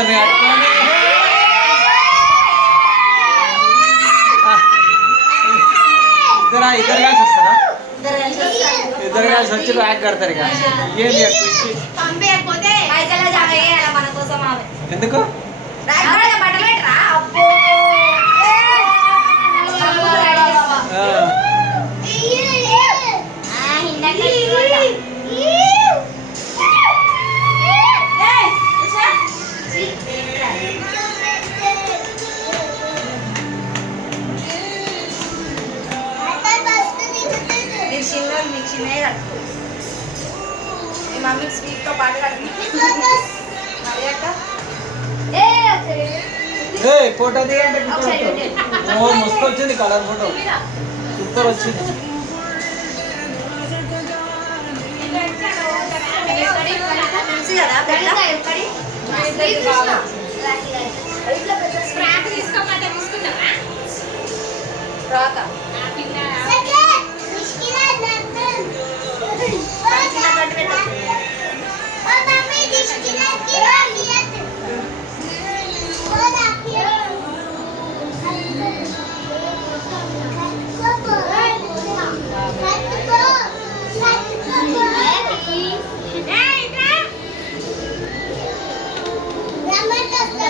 ఇద్దరిని కట్టుకొని ఇద్దరా ఇద్దరు కలిసి వస్తారా? ఇద్దరు కలిసి వచ్చి బ్యాగ్ కడతారు ఇక. ఎక్కువ చిన్నవి కలుపుకోవాలి మీ మమ్మీకి స్వీట్తో పాటు కలుపు ఫోటో మస్తు వచ్చింది కలర్ ఫోటో సూపర్ వచ్చింది తీసుకుంటావా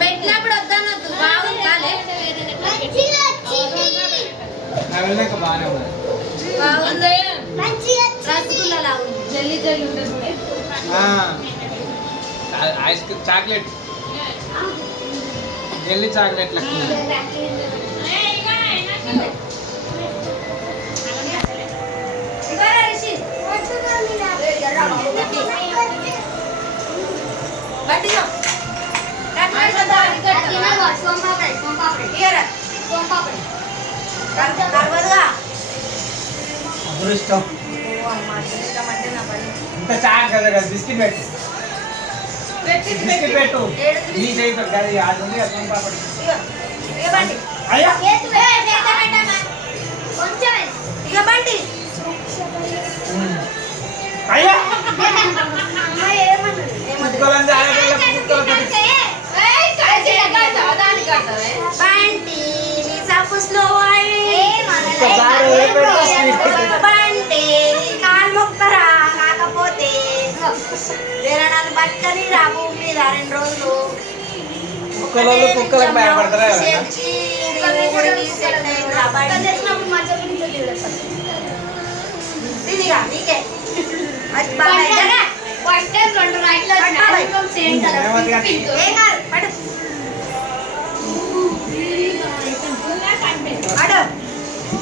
పెట్టినప్పుడు వద్దనొద్దు బాగుంది బాలే నా వెళ్ళాక బాగానే ఉన్నది బాగుంది రసగుల్లా ఉంది జల్లి జల్లి ఉంటుంది ఆ, ఆ- ice cream chocolate jelly chocolate లెక్క ఉంది. ఇగోరా రిషి బట్టిగా ఇగరా కర్వదుగా అదృష్టం ఓ అమ్మ ఇష్టం అంటే నా పని ఇంత చాక్ కదా కదా బిస్కెట్ పెట్టు బిస్కెట్ పెట్టు నీ చేయి పెట్టు అది అది ఉంది అది పాపడి ఇగో ఇగ బండి అయ్యా కొంచెం ఇగ బండి కాన్మొక్కరా కాకపోతే వేరే నన్ను పట్టుకొని రా భూమి మీద రెండు రోజులు కుక్కలు కుక్కలకు భయపడతారా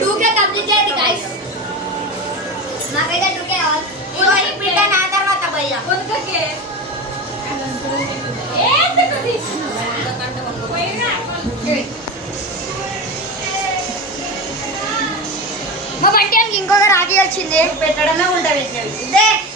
डोक्या कापलीची आहे आगे अच्छी दे उल्टा बेच